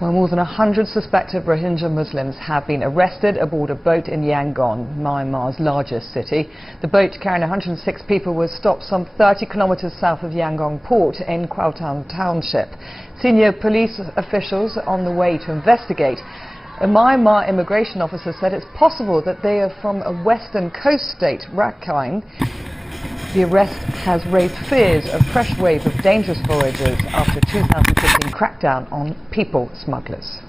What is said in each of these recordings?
Well, more than 100 suspected Rohingya Muslims have been arrested aboard a boat in Yangon, Myanmar's largest city. The boat carrying 106 people was stopped some 30 kilometers south of Yangon port in Kwaltown Township. Senior police officials on the way to investigate. A Myanmar immigration officer said it's possible that they are from a western coast state, Rakhine. The arrest has raised fears of a fresh wave of dangerous voyagers after a 2015 crackdown on people smugglers.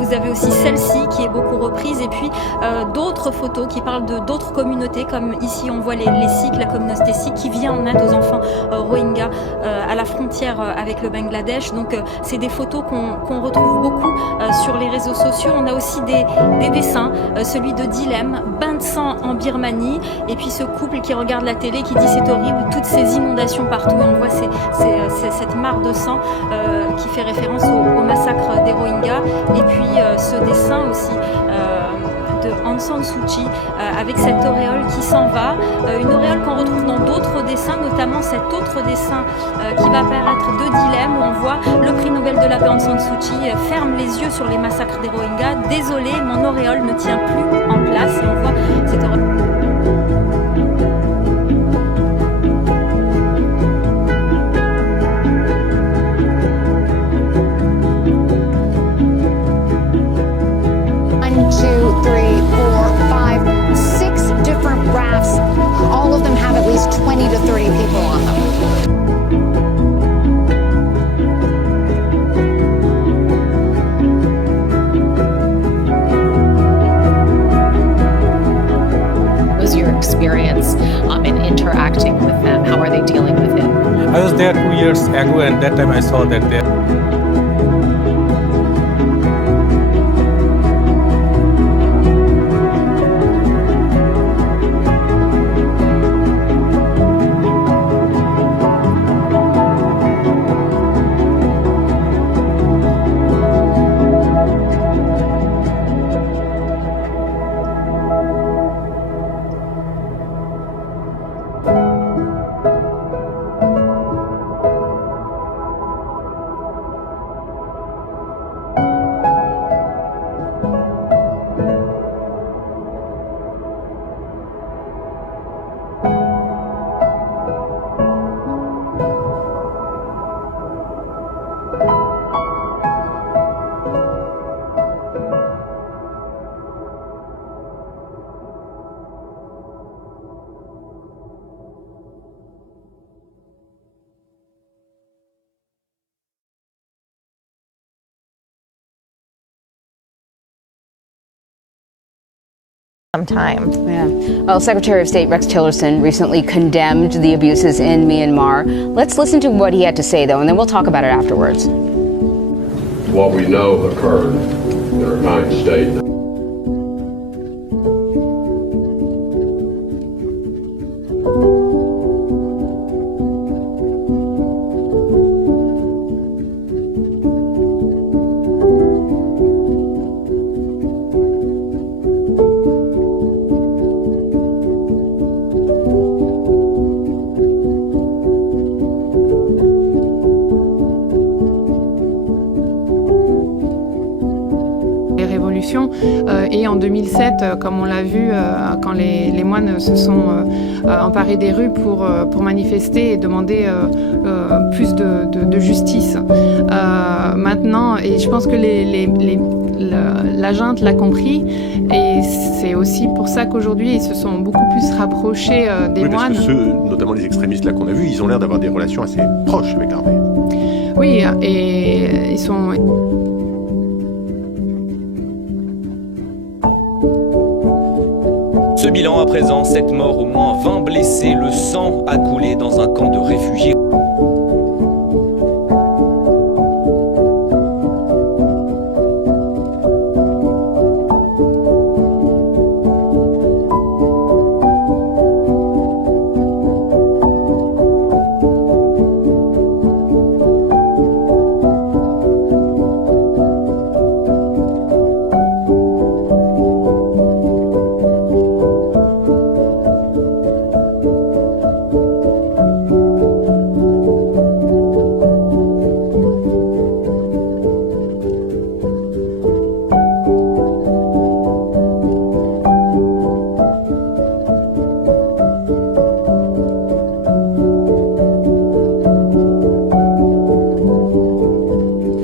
Vous avez aussi celle-ci qui est beaucoup reprise et puis d'autres photos qui parlent de d'autres communautés, comme ici on voit les Sikhs, la communauté sikh qui vient en aide aux enfants Rohingyas à la frontière avec le Bangladesh. Donc c'est des photos qu'on retrouve beaucoup sur les réseaux sociaux. On a aussi des dessins, celui de Dilem, bain de sang en Birmanie, et puis ce couple qui regarde la télé qui dit c'est horrible, toutes ces inondations partout, et on voit cette mare de sang qui fait référence au massacre des Rohingyas. Et puis ce dessin aussi de Aung San Suu Kyi avec cette auréole qui s'en va, une auréole qu'on retrouve dans d'autres dessins, notamment cet autre dessin qui va apparaître de Dilem où on voit le prix Nobel de la paix Aung San Suu Kyi ferme les yeux sur les massacres des Rohingyas. Désolé, mon auréole ne tient plus en place, et on voit cette auréole. Rafts, all of them have at least 20 to 30 people on them. What was your experience in interacting with them? How are they dealing with it? I was there 2 years ago, and that time I saw that they time. Yeah. Well, Secretary of State Rex Tillerson recently condemned the abuses in Myanmar. Let's listen to what he had to say, though, and then we'll talk about it afterwards. What we know occurred in Rakhine State. Et en 2007, comme on l'a vu, quand les moines se sont emparés des rues pour manifester et demander plus de justice. Maintenant, et je pense que la junte l'a compris, et c'est aussi pour ça qu'aujourd'hui ils se sont beaucoup plus rapprochés des moines. Parce que ceux, notamment les extrémistes là qu'on a vus, ils ont l'air d'avoir des relations assez proches avec l'armée. Oui, et ils sont... Ce bilan à présent, 7 morts, au moins 20 blessés, le sang a coulé dans un camp de réfugiés.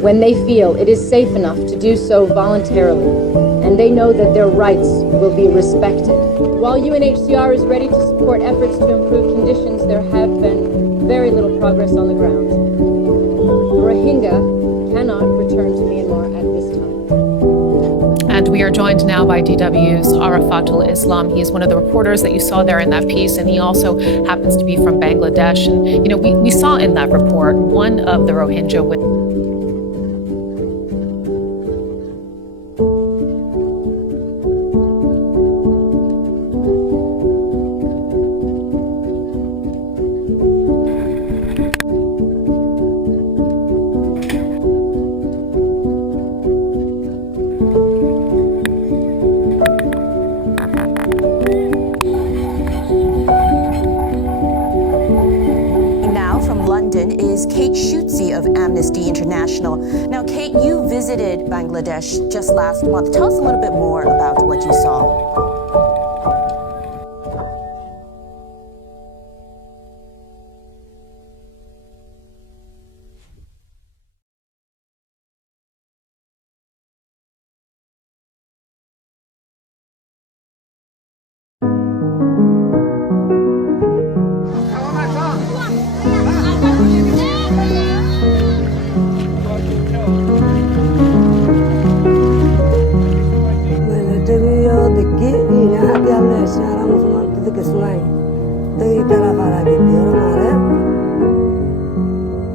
when they feel it is safe enough to do so voluntarily, and they know that their rights will be respected. While UNHCR is ready to support efforts to improve conditions, there have been very little progress on the ground. The Rohingya cannot return to Myanmar at this time. And we are joined now by DW's Arafatul Islam. He's one of the reporters that you saw there in that piece, and he also happens to be from Bangladesh. And, you know, we saw in that report one of the Rohingya with is Kate Schutze of Amnesty International. Now, Kate, you visited Bangladesh just last month. Tell us a little bit more about what you saw.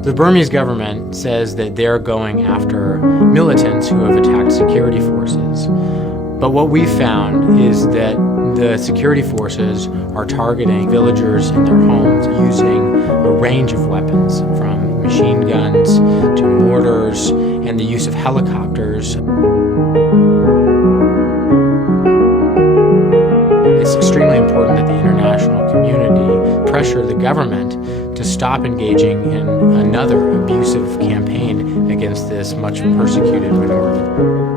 The Burmese government says that they're going after militants who have attacked security forces. But what we found is that the security forces are targeting villagers in their homes using a range of weapons, from machine guns to mortars and the use of helicopters. It's extremely important that the international community pressure the government to stop engaging in another abusive campaign against this much persecuted minority.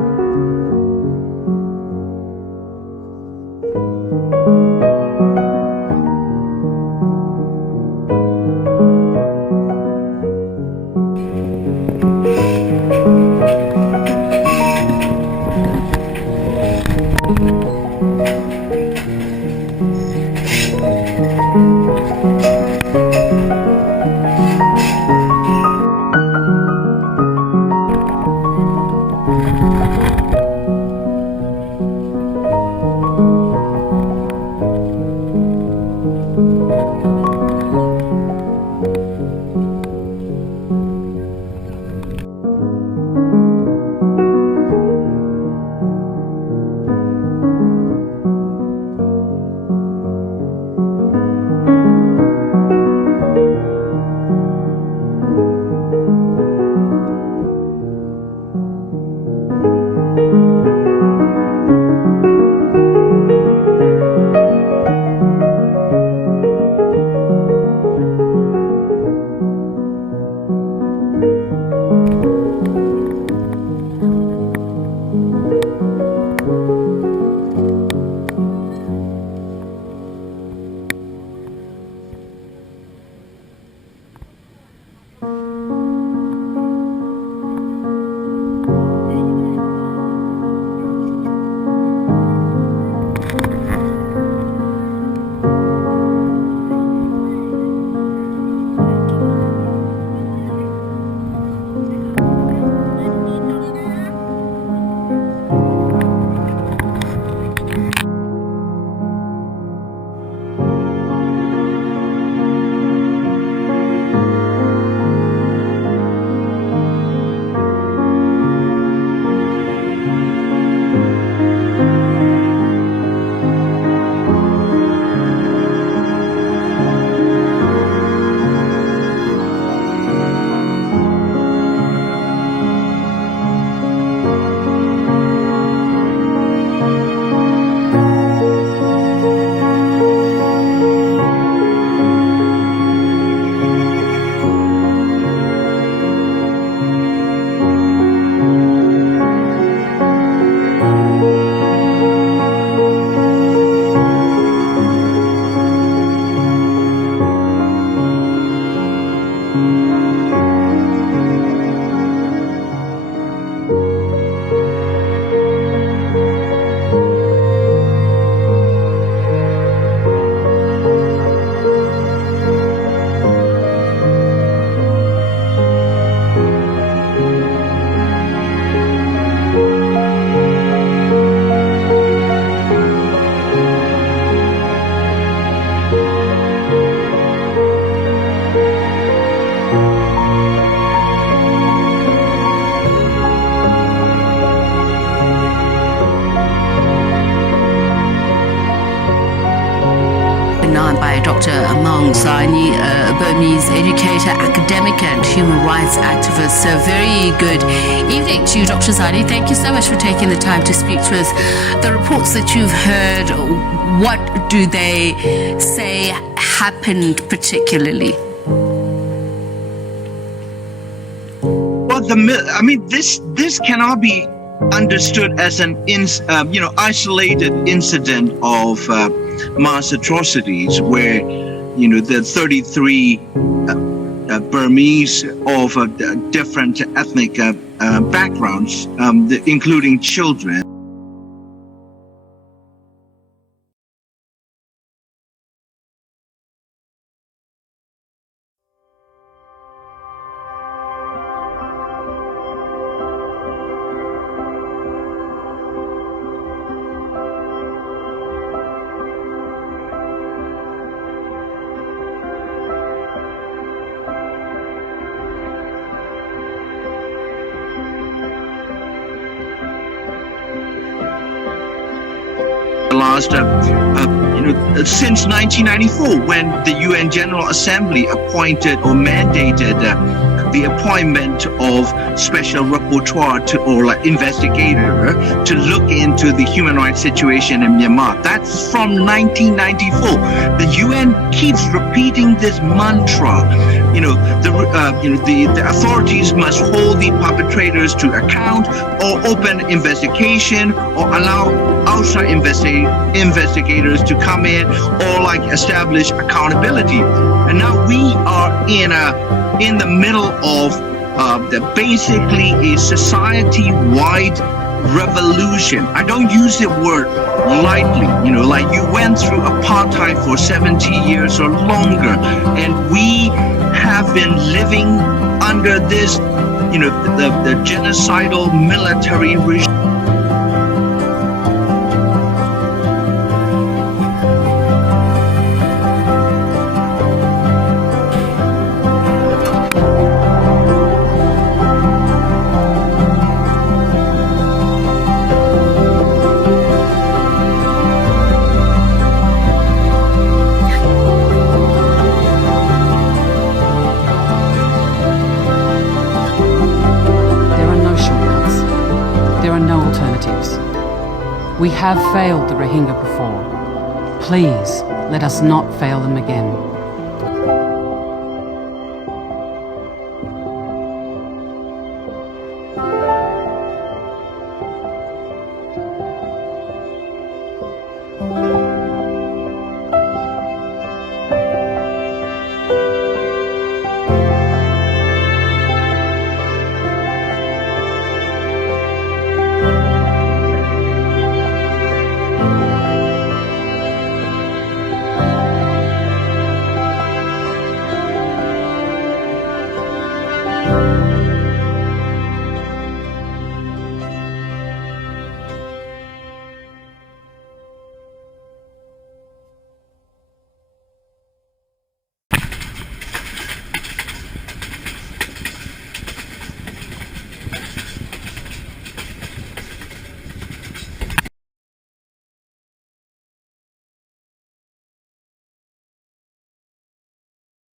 Burmese educator, academic and human rights activist. So very good evening to you, Dr. Zani. Thank you so much for taking the time to speak to us. The reports that you've heard, what do they say happened particularly? Well, this cannot be understood as an isolated incident of mass atrocities where the 33 Burmese of different ethnic backgrounds, including children. Since 1994, when the UN General Assembly appointed or mandated the appointment of special rapporteur or investigator to look into the human rights situation in Myanmar. That's from 1994. The UN keeps repeating this mantra. The authorities must hold the perpetrators to account, or open investigation, or allow outside investigators to come in, or establish accountability. And now we are in the middle of basically a society-wide revolution. I don't use the word lightly. You went through apartheid for 70 years or longer, and we have been living under this, the genocidal military regime. We have failed the Rohingya before. Please, let us not fail them again.